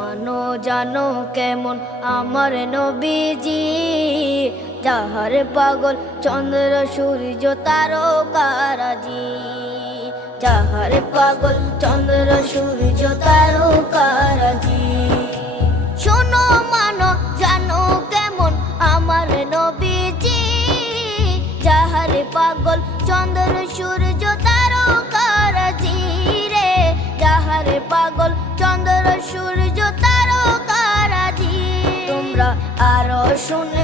মানো জানো কেমন আমার নবীজি, যাহার পাগল চন্দ্র সূর্য তারকারাজি, যাহার পাগল চন্দ্র সূর্য তারকারাজি। শোনো মানো জানো কেমন আমার নবীজি, যাহার পাগল চন্দ্র সূর্য তারকারাজি রে, যাহার পাগল চন্দ্র সূর্য তারকারাজি। তোমরা আরো শুনে